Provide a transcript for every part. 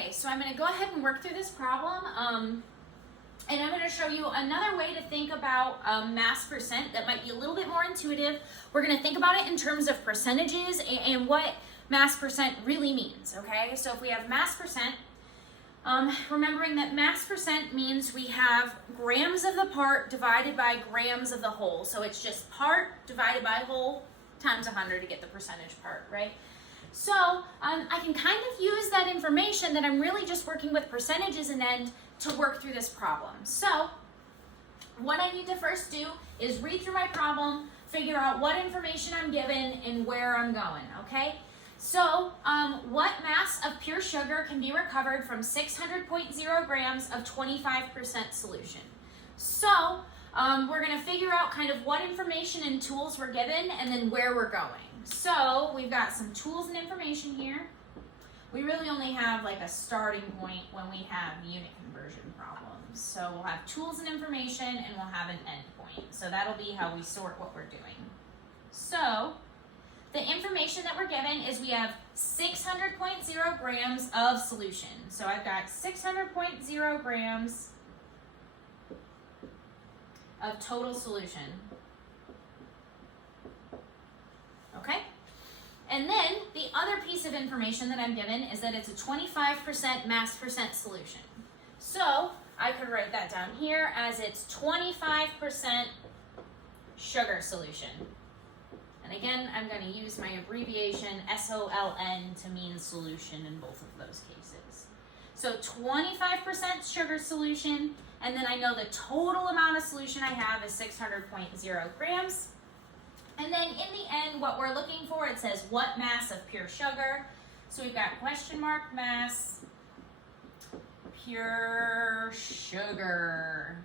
Okay, so I'm going to go ahead and work through this problem, and I'm going to show you another way to think about mass percent that might be a little bit more intuitive. We're going to think about it in terms of percentages and what mass percent really means, okay? So if we have mass percent, remembering that mass percent means we have grams of the part divided by grams of the whole. So it's just part divided by whole times 100 to get the percentage part, right? So I can kind of use that information that I'm really just working with percentages and end to work through this problem. So what I need to first do is read through my problem, figure out what information I'm given and where I'm going, okay? So what mass of pure sugar can be recovered from 600.0 grams of 25% solution? So we're going to figure out kind of what information and tools we're given and then where we're going. So we've got some tools and information here. We really only have like a starting point when we have unit conversion problems. So we'll have tools and information and we'll have an end point. So that'll be how we sort what we're doing. So the information that we're given is we have 600.0 grams of solution. So I've got 600.0 grams of total solution. Okay? And then the other piece of information that I'm given is that it's a 25% mass percent solution. So I could write that down here as it's 25% sugar solution. And again, I'm going to use my abbreviation SOLN to mean solution in both of those cases. So 25% sugar solution, and then I know the total amount of solution I have is 600.0 grams. And then in the end, what we're looking for, it says what mass of pure sugar. So we've got question mark mass, pure sugar.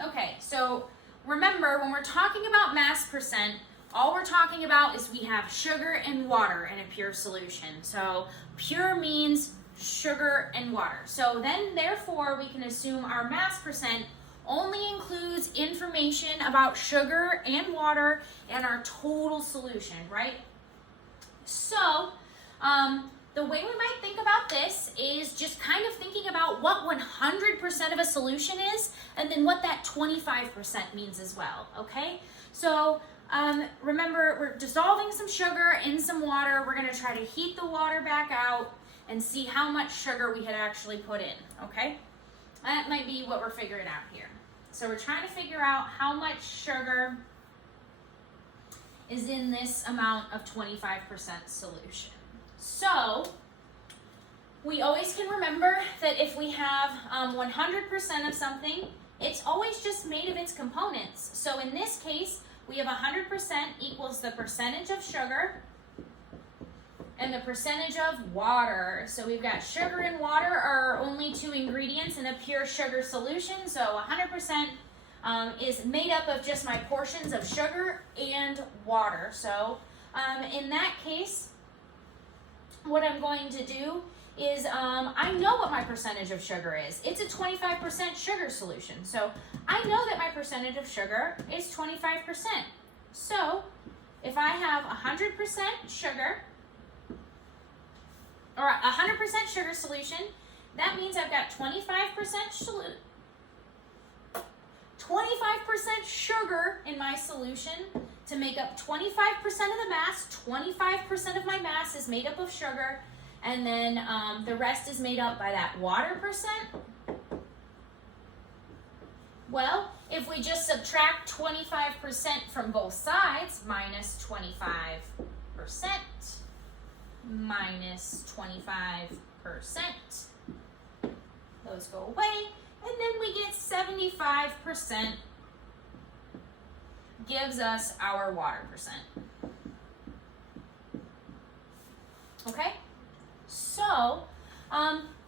Okay, so remember when we're talking about mass percent, all we're talking about is we have sugar and water in a pure solution. So pure means sugar and water. So then therefore we can assume our mass percent only includes information about sugar and water and our total solution, right? So the way we might think about this is just kind of thinking about what 100% of a solution is and then what that 25% means as well, okay? So remember, we're dissolving some sugar in some water. We're going to try to heat the water back out and see how much sugar we had actually put in, okay? That might be what we're figuring out here. So we're trying to figure out how much sugar is in this amount of 25% solution. So we always can remember that if we have 100% of something, it's always just made of its components. So in this case, we have 100% equals the percentage of sugar and the percentage of water. So we've got sugar and water are only two ingredients in a pure sugar solution. So 100% is made up of just my portions of sugar and water. So in that case, what I'm going to do is I know what my percentage of sugar is. It's a 25% sugar solution. So I know that my percentage of sugar is 25%. So if I have 100% sugar, or 100% sugar solution, that means I've got 25% sugar in my solution to make up 25% of the mass. 25% of my mass is made up of sugar, and then the rest is made up by that water percent. Well, if we just subtract 25% from both sides, minus 25%, minus 25%. Those go away, and then we get 75% gives us our water percent. Okay? So,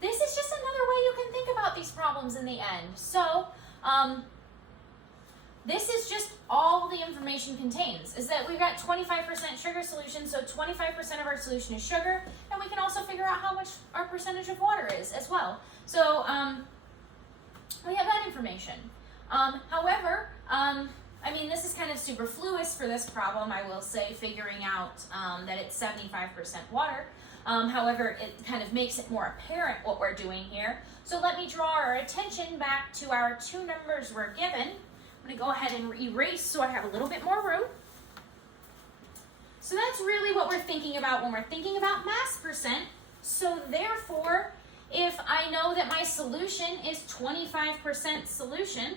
this is just another way you can think about these problems in the end. So, this is just all the information contains, is that we've got 25% sugar solution, so 25% of our solution is sugar, and we can also figure out how much our percentage of water is as well. So we have that information. However, I mean, this is kind of superfluous for this problem, I will say, figuring out that it's 75% water. However, it kind of makes it more apparent what we're doing here. So let me draw our attention back to our two numbers we're given. I'm going to go ahead and erase so I have a little bit more room. So that's really what we're thinking about when we're thinking about mass percent. So therefore, if I know that my solution is 25% solution,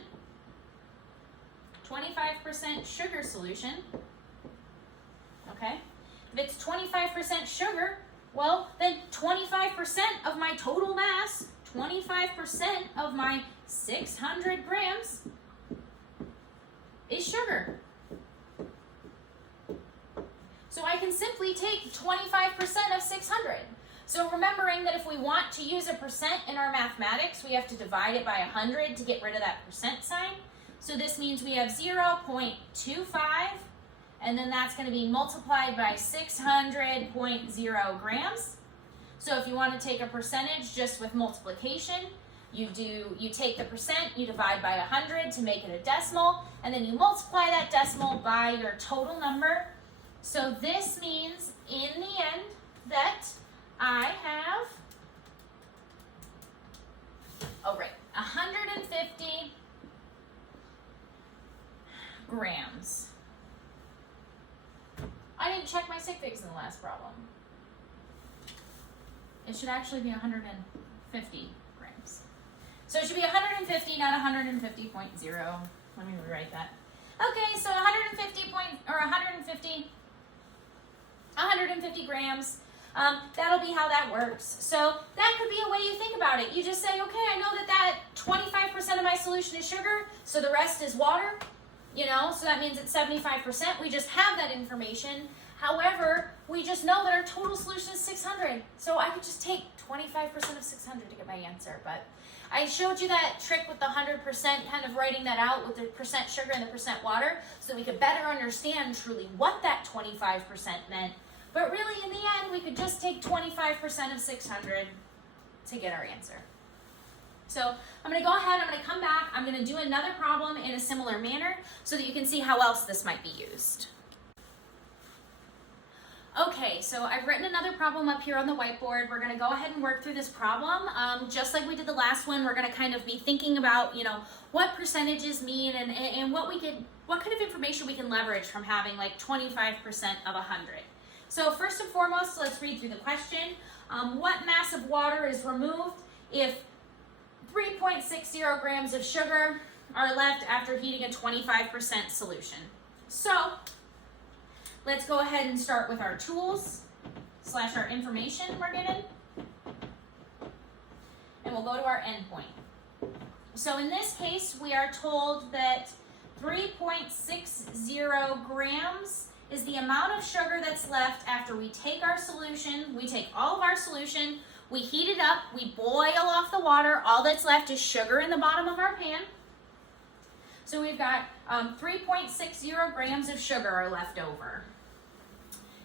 25% sugar solution, okay? If it's 25% sugar, well, then 25% of my total mass, 25% of my 600 grams is sugar. So I can simply take 25% of 600. So remembering that if we want to use a percent in our mathematics, we have to divide it by 100 to get rid of that percent sign. So this means we have 0.25, and then that's going to be multiplied by 600.0 grams. So if you want to take a percentage just with multiplication, you take the percent, you divide by 100 to make it a decimal, and then you multiply that decimal by your total number. So this means in the end that I have, 150 grams. I didn't check my sig figs in the last problem. It should actually be 150 grams. So it should be 150, not 150.0. Let me rewrite that. Okay, so 150 grams. That'll be how that works. So that could be a way you think about it. You just say, okay, I know that 25% of my solution is sugar, so the rest is water. So that means it's 75%. We just have that information. However, we just know that our total solution is 600. So I could just take 25% of 600 to get my answer. But I showed you that trick with the 100%, kind of writing that out with the percent sugar and the percent water, so we could better understand truly what that 25% meant. But really, in the end, we could just take 25% of 600 to get our answer. So I'm going to go ahead, I'm going to come back, I'm going to do another problem in a similar manner so that you can see how else this might be used. Okay, so I've written another problem up here on the whiteboard. We're going to go ahead and work through this problem. Just like we did the last one, we're going to kind of be thinking about, what percentages mean and what kind of information we can leverage from having like 25% of 100. So first and foremost, let's read through the question. What mass of water is removed if 3.60 grams of sugar are left after heating a 25% solution? So let's go ahead and start with our tools / our information we're given. And we'll go to our endpoint. So in this case, we are told that 3.60 grams is the amount of sugar that's left after we take our solution, we take all of our solution, we heat it up, we boil off the water, all that's left is sugar in the bottom of our pan. So we've got 3.60 grams of sugar are left over.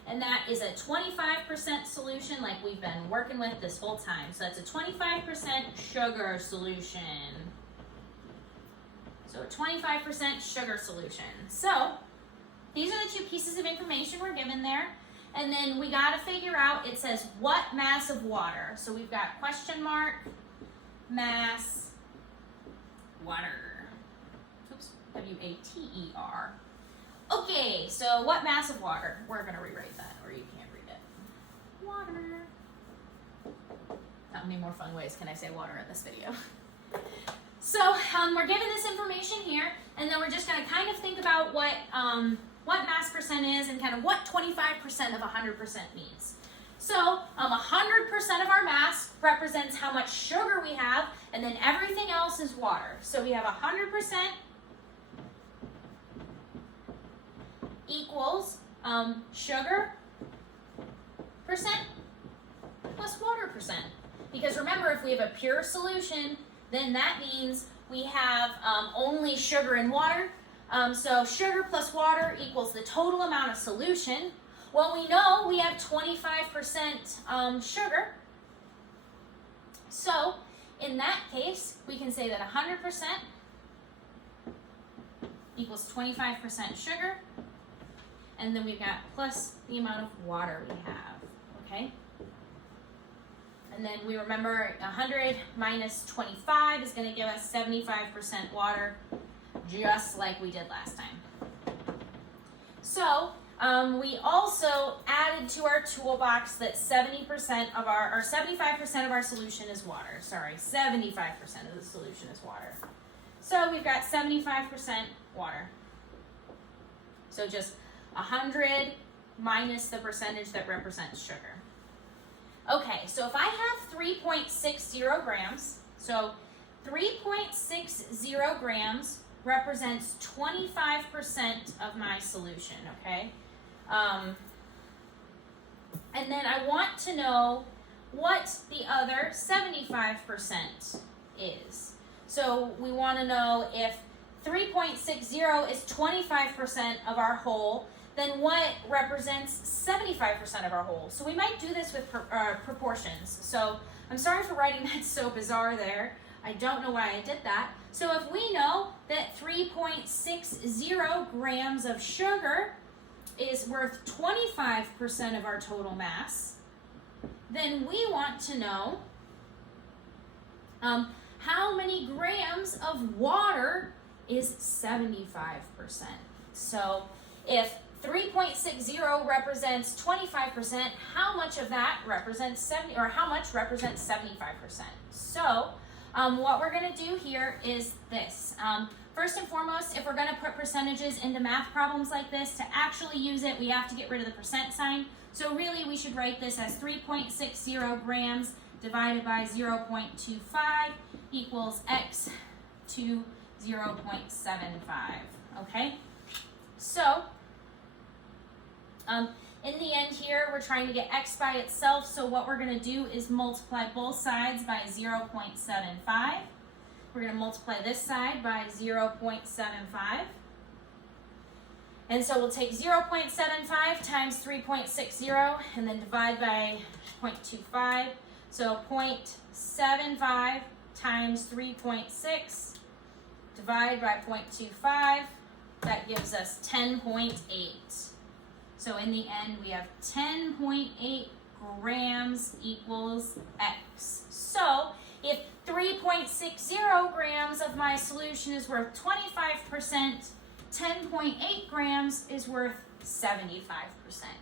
And that is a 25% solution like we've been working with this whole time. So that's a 25% sugar solution. So a 25% sugar solution. So these are the two pieces of information we're given there. And then we got to figure out, it says what mass of water. So we've got question mark, mass, water. Oops, W-A-T-E-R. Okay, so what mass of water? We're going to rewrite that, or you can't read it. Water. How many more fun ways can I say water in this video? So we're given this information here, and then we're just going to kind of think about what mass percent is and kind of what 25% of 100% means. So 100% of our mass represents how much sugar we have, and then everything else is water. So we have 100% equals sugar percent plus water percent. Because remember, if we have a pure solution, then that means we have only sugar and water. So sugar plus water equals the total amount of solution. Well, we know we have 25% sugar. So in that case, we can say that 100% equals 25% sugar. And then we've got plus the amount of water we have, okay? And then we remember 100 minus 25 is going to give us 75% water, just like we did last time. So we also added to our toolbox that 75% of our solution is water. Sorry, 75% of the solution is water. So we've got 75% water. So just 100 minus the percentage that represents sugar. Okay, so if I have 3.60 grams, so 3.60 grams represents 25% of my solution, okay? And then I want to know what the other 75% is. So we want to know if 3.60 is 25% of our whole, then what represents 75% of our whole? So we might do this with proportions. So I'm sorry for writing that so bizarre there. I don't know why I did that. So if we know that 3.60 grams of sugar is worth 25% of our total mass, then we want to know how many grams of water is 75%. So if 3.60 represents 25%, how much of that represents how much represents 75%? So what we're going to do here is this. First and foremost, if we're going to put percentages into math problems like this, to actually use it, we have to get rid of the percent sign. So really, we should write this as 3.60 grams divided by 0.25 equals x to 0.75, okay? So, in the end here, we're trying to get x by itself, so what we're going to do is multiply both sides by 0.75. We're going to multiply this side by 0.75. And so we'll take 0.75 times 3.60 and then divide by 0.25. So 0.75 times 3.6 divide by 0.25. That gives us 10.8. So in the end, we have 10.8 grams equals x. So if 3.60 grams of my solution is worth 25%, 10.8 grams is worth 75%.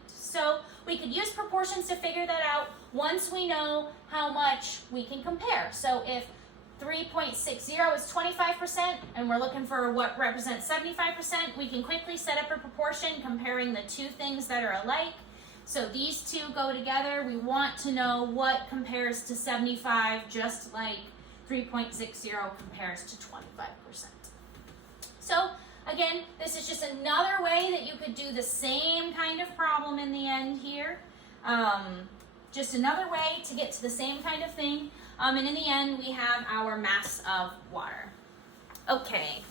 So we could use proportions to figure that out once we know how much we can compare. So if 3.60 is 25% and we're looking for what represents 75%, we can quickly set up a proportion comparing the two things that are alike. So these two go together. We want to know what compares to 75, just like 3.60 compares to 25%. So again, this is just another way that you could do the same kind of problem in the end here. Just another way to get to the same kind of thing. And in the end, we have our mass of water. Okay.